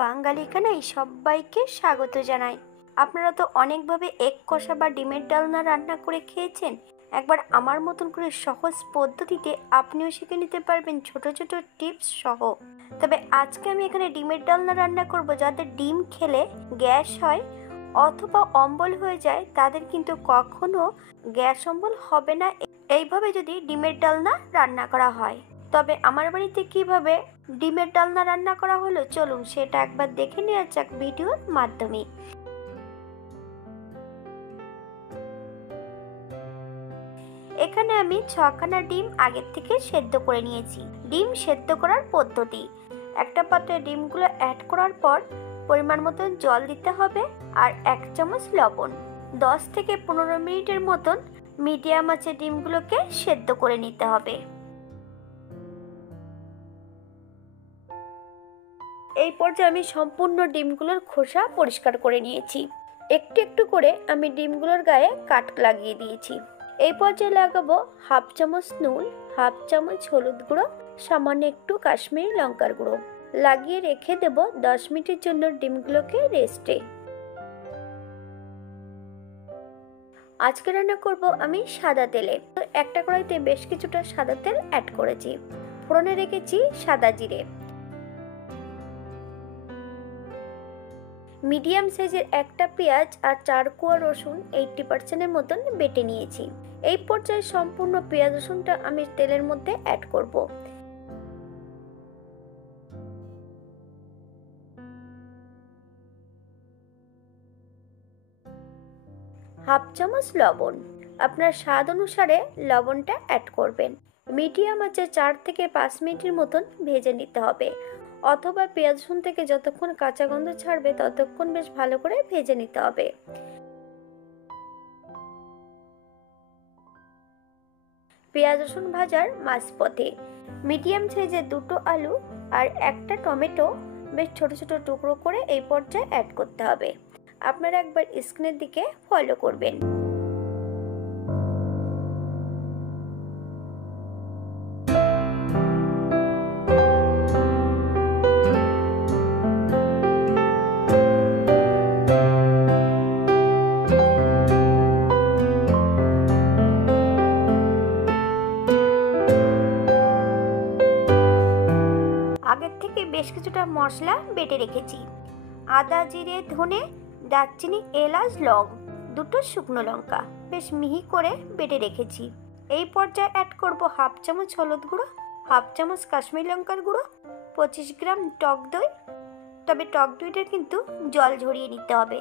বাঙালি কানাই সবাইকে স্বাগত জানাই। আপনারা তো অনেকভাবে এগ কষা বা ডিমের ডালনা রান্না করে খেয়েছেন। একবার আমার মতন করে সহজ পদ্ধতিতে আপনিও শিখে নিতে পারবেন ছোট ছোট টিপস সহ। তবে আজকে আমি এখানে ডিমের ডালনা রান্না করব। যাদের ডিম খেলে গ্যাস হয় অথবা অম্বল হয়ে যায় তাদের কিন্তু কখনো গ্যাস অম্বল হবে না এইভাবে যদি ডিমের ডালনা রান্না করা হয়। তবে আমার বাড়িতে কিভাবে ডিমের ডালনা রান্না করা হলো চলুন সেটা একবার দেখে নেওয়া যাক ভিডিওর মাধ্যমে। এখানে আমি 6খানা ডিম আগের থেকে সেদ্ধ করে নিয়েছি। ডিম সেদ্ধ করার পদ্ধতি: একটা পাত্রে ডিমগুলো অ্যাড করার পর পরিমাণ মতন জল দিতে হবে আর 1 চামচ লবণ। 10 থেকে 15 মিনিটের মতন মিডিয়াম আঁচে ডিমগুলোকে সেদ্ধ করে নিতে হবে। এই পর্যায়ে আমি সম্পূর্ণ ডিমগুলোর খোসা পরিষ্কার করে নিয়েছি। একটু একটু করে আমি ডিমগুলোর গায়ে কাট লাগিয়ে দিয়েছি। এই পর্যায়ে লাগাবো 1/2 চামচ নুন, 1/2 চামচ হলুদ গুঁড়ো, সামান্য একটু কাশ্মীরি লঙ্কার গুঁড়ো। লাগিয়ে রেখে দেব 10 মিনিটের জন্য ডিমগুলোকে রেস্টে। আজকে রান্না করব আমি সাদা তেলে। একটা কড়াইতে বেশ কিছুটা সাদা তেল অ্যাড করেছি। ফোড়নে রেখেছি সাদা জিরে। মিডিয়াম সাইজের একটা পেঁয়াজ আর 4 কোয়া রসুন 80% মতন বেটে নিয়েছি। এই পর্যায়ে সম্পূর্ণ পেঁয়াজ রসুনটা আমি তেলের মধ্যে অ্যাড করব। হাফ চামচ লবণ, আপনার স্বাদ অনুসারে লবণটা অ্যাড করবেন। মিডিয়াম আঁচে 4 থেকে 5 মিনিটের মতন ভেজে নিতে হবে, অথবা পেঁয়াজ রসুন থেকে যতক্ষণ কাঁচা গন্ধ ছাড়বে ততক্ষণ বেশ ভালো করে ভেজে নিতে হবে। পেঁয়াজ রসুন ভাজার মাঝপথে মিডিয়াম সাইজের 2টো আলু আর একটা টমেটো বেশ ছোট ছোট টুকরো করে এই পর্যায়ে অ্যাড করতে হবে। আপনারা একবার স্ক্রিনের দিকে ফলো করবেন। আগের থেকে বেশ কিছুটা মশলা বেটে রেখেছি। আদা, জিরে, ধনে, দারচিনি, এলাচ, লং, 2টো শুকনো লঙ্কা বেশ মিহি করে বেটে রেখেছি। এই পর্যায়ে অ্যাড করব 1/2 চামচ হলুদ গুঁড়ো, 1/2 চামচ কাশ্মীরি লঙ্কার গুঁড়ো, 25 গ্রাম টক দই। তবে টক দইটা কিন্তু জল ঝরিয়ে নিতে হবে।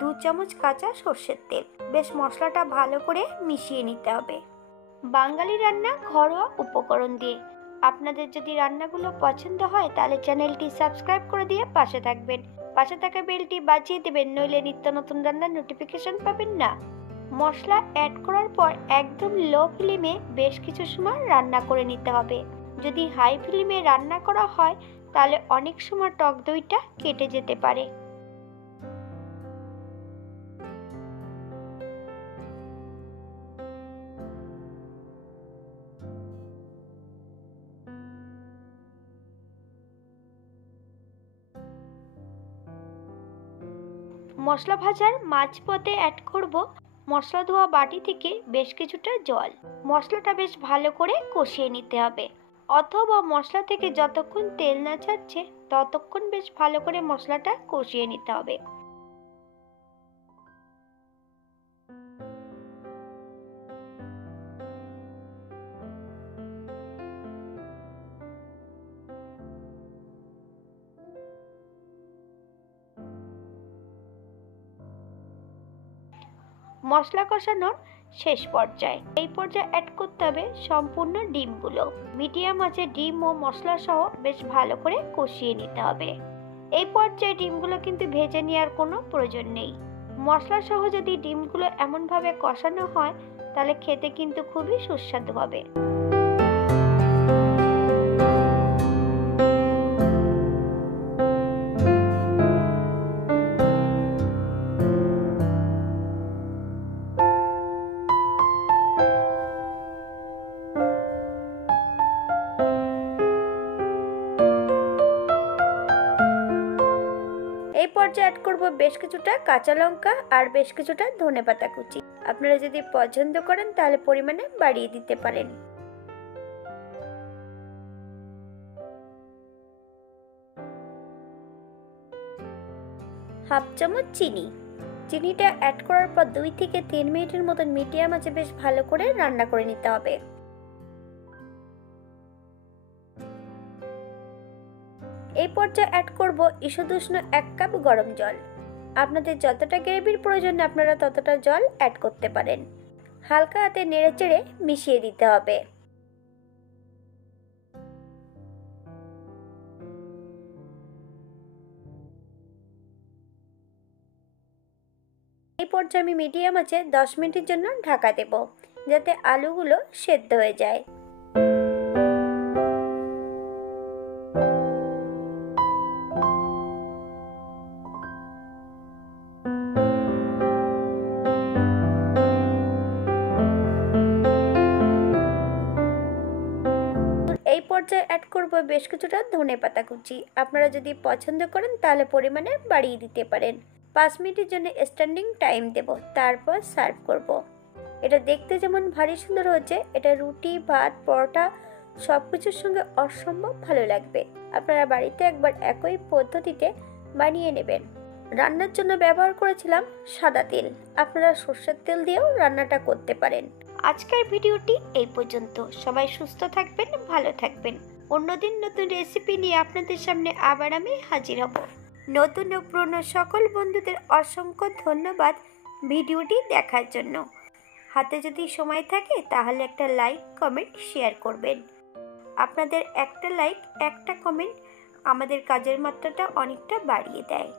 2 চামচ কাঁচা সর্ষের তেল। বেশ মশলাটা ভালো করে মিশিয়ে নিতে হবে। বাঙালি রান্না ঘরোয়া উপকরণ দিয়ে। আপনাদের যদি রান্নাগুলো পছন্দ হয় তাহলে চ্যানেলটি সাবস্ক্রাইব করে দিয়ে পাশে থাকবেন। পাশে থাকা বেলটি বাজিয়ে দেবেন, নইলে নিত্য নতুন রান্নার নোটিফিকেশন পাবেন না। মশলা অ্যাড করার পর একদম লো ফ্লেমে বেশ কিছু সময় রান্না করে নিতে হবে। যদি হাই ফ্লেমে রান্না করা হয় তাহলে অনেক সময় টক দইটা কেটে যেতে পারে। মশলা ভাজার মাঝপথে অ্যাড করব মশলা ধোয়া বাটি থেকে বেশ কিছুটা জল। মশলাটা বেশ ভালো করে কষিয়ে নিতে হবে, অথবা মশলা থেকে যতক্ষণ তেল না ছাড়ছে ততক্ষণ বেশ ভালো করে মশলাটা কষিয়ে নিতে হবে। মশলা কষানোর শেষ পর্যায়ে এই পর্যায়ে অ্যাড করতে হবে সম্পূর্ণ ডিমগুলো। মিডিয়াম আঁচে ডিম ও মশলা সহ বেশ ভালো করে কষিয়ে নিতে হবে। এই পর্যায়ে ডিমগুলো কিন্তু ভেজে নেওয়ার কোনো প্রয়োজন নেই। মশলা সহ যদি ডিমগুলো এমনভাবে কষানো হয় তাহলে খেতে কিন্তু খুবই সুস্বাদু হবে। এই পর্যায়ে অ্যাড করব বেশ কিছুটা কাঁচা লঙ্কা আর বেশ কিছুটা ধনেপাতা কুচি। আপনারা যদি পছন্দ করেন তাহলে পরিমাণে বাড়িয়ে দিতে পারেন। হাফ চামচ চিনি। চিনিটা অ্যাড করার পর 2 থেকে 3 মিনিটের মতন মিডিয়াম আঁচে বেশ ভালো করে রান্না করে নিতে হবে। এই পর্যায়ে অ্যাড করব ঈষদুষ্ণ 1 কাপ গরম জল। আপনাদের যতটা গ্রেভির প্রয়োজন আপনারা ততটা জল অ্যাড করতে পারেন। হালকা হাতে নেড়েচেড়ে মিশিয়ে দিতে হবে। এই পর্যায়ে আমি মিডিয়াম আঁচে 10 মিনিটের জন্য ঢাকা দেব, যাতে আলুগুলো সেদ্ধ হয়ে যায়। এই পর্যায়ে অ্যাড করব বেশ কিছুটা ধনেপাতা কুচি। আপনারা যদি পছন্দ করেন তাহলে পরিমাণে বাড়িয়ে দিতে পারেন। 5 মিনিটের জন্য স্ট্যান্ডিং টাইম দেব, তারপর সার্ভ করব। এটা দেখতে যেমন ভারী সুন্দর হচ্ছে, এটা রুটি, ভাত, পরোটা সব কিছুর সঙ্গে অসম্ভব ভালো লাগবে। আপনারা বাড়িতে একবার একই পদ্ধতিতে বানিয়ে নেবেন। রান্নার জন্য ব্যবহার করেছিলাম সাদা তেল, আপনারা সরষের তেল দিয়েও রান্নাটা করতে পারেন। আজকের ভিডিওটি এই পর্যন্ত। সবাই সুস্থ থাকবেন, ভালো থাকবেন। অন্যদিন নতুন রেসিপি নিয়ে আপনাদের সামনে আবার আমি হাজির হব। নতুন ও পুরনো সকল বন্ধুদের অসংখ্য ধন্যবাদ ভিডিওটি দেখার জন্য। হাতে যদি সময় থাকে তাহলে একটা লাইক, কমেন্ট, শেয়ার করবেন। আপনাদের একটা লাইক, একটা কমেন্ট আমাদের কাজের মাত্রাটা অনেকটা বাড়িয়ে দেয়।